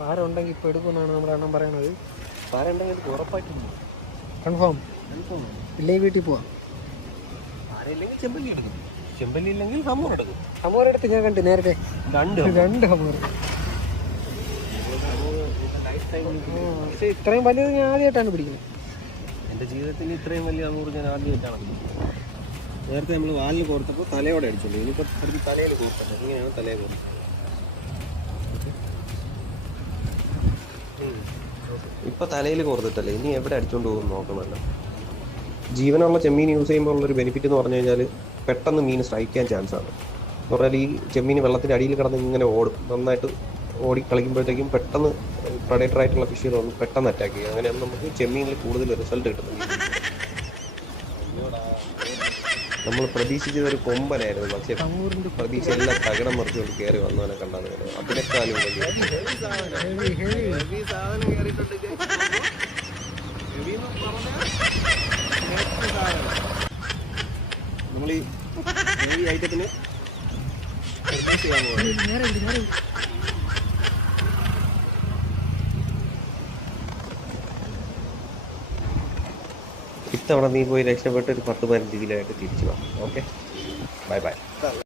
പാര ഉണ്ടെങ്കിൽ ഇപ്പോൾ എടുക്കുമെന്നാണ് നമ്മുടെ അണ്ണൻ പറയണത്. പാരുണ്ടെങ്കിൽ ഉറപ്പായിട്ടും കൺഫേം ഇല്ലെങ്കിൽ വീട്ടിൽ പോവാം. ചെമ്പല്ലി എടുക്കും. ചെമ്പല്ലി ഇല്ലെങ്കിൽ ഹമ്മൂർ എടുക്കും. ഹമോർ എടുത്ത് ഞാൻ കണ്ടു നേരത്തെ. രണ്ട് രണ്ട് ഹമോർ. ഇത്രയും വലിയത് ഞാൻ ആദ്യമായിട്ടാണ് പിടിക്കുന്നത്. എന്റെ ജീവിതത്തിൽ ഇത്രയും വലിയ ഹമോർ ഞാൻ ആദ്യമായിട്ടാണ് പിടിക്കുന്നത്. നേരത്തെ നമ്മൾ വാലിൽ കോർത്തപ്പോൾ തലയോടെ അടിച്ചുള്ളൂ ഇനിയിപ്പോൾ തലയിൽ കോർത്തത് ഇങ്ങനെയാണ് തലയെ കോർത്തത് ഇപ്പൊ തലയിൽ കോർത്തിട്ടല്ലേ? ഇനി എവിടെ അടിച്ചോണ്ട് പോകും നോക്കണമല്ലോ. ജീവനുള്ള ചെമ്മീൻ യൂസ് ചെയ്യുമ്പോൾ ഉള്ളൊരു ബെനിഫിറ്റ് എന്ന് പറഞ്ഞു കഴിഞ്ഞാൽ പെട്ടെന്ന് മീൻ സ്ട്രൈക്ക് ചെയ്യാൻ ചാൻസ് ആണ്. എന്ന് പറഞ്ഞാൽ ഈ ചെമ്മീൻ വെള്ളത്തിന്റെ അടിയിൽ കിടന്ന് ഇങ്ങനെ ഓടും. നന്നായിട്ട് ഓടി കളിക്കുമ്പോഴത്തേക്കും പെട്ടെന്ന് പ്രഡേറ്റർ ആയിട്ടുള്ള ഫിഷുകൾ വന്ന് പെട്ടെന്ന് അറ്റാക്ക് ചെയ്യുക അങ്ങനെ നമുക്ക് ചെമ്മീനിൽ കൂടുതൽ റിസൾട്ട് കിട്ടുന്നു നമ്മൾ പ്രതീക്ഷിച്ചത് ഒരു കൊമ്പനായിരുന്നു. പക്ഷേ പ്രതീക്ഷ എല്ലാം തകിടം മറിച്ചുകൊണ്ട് കയറി വന്നവനെ കണ്ടാണ്. അതിനേക്കാളും വലിയ നമ്മൾ ഈ ഹെവി ഐറ്റത്തിന് ചെയ്യാൻ പോകുന്നത് നേരെ വിട്, ഇത്തവണ നീ പോയി രക്ഷപ്പെട്ട് ഒരു പത്ത് പതിനഞ്ച് കിലോ ആയിട്ട് തിരിച്ചു വാ. Okay bye bye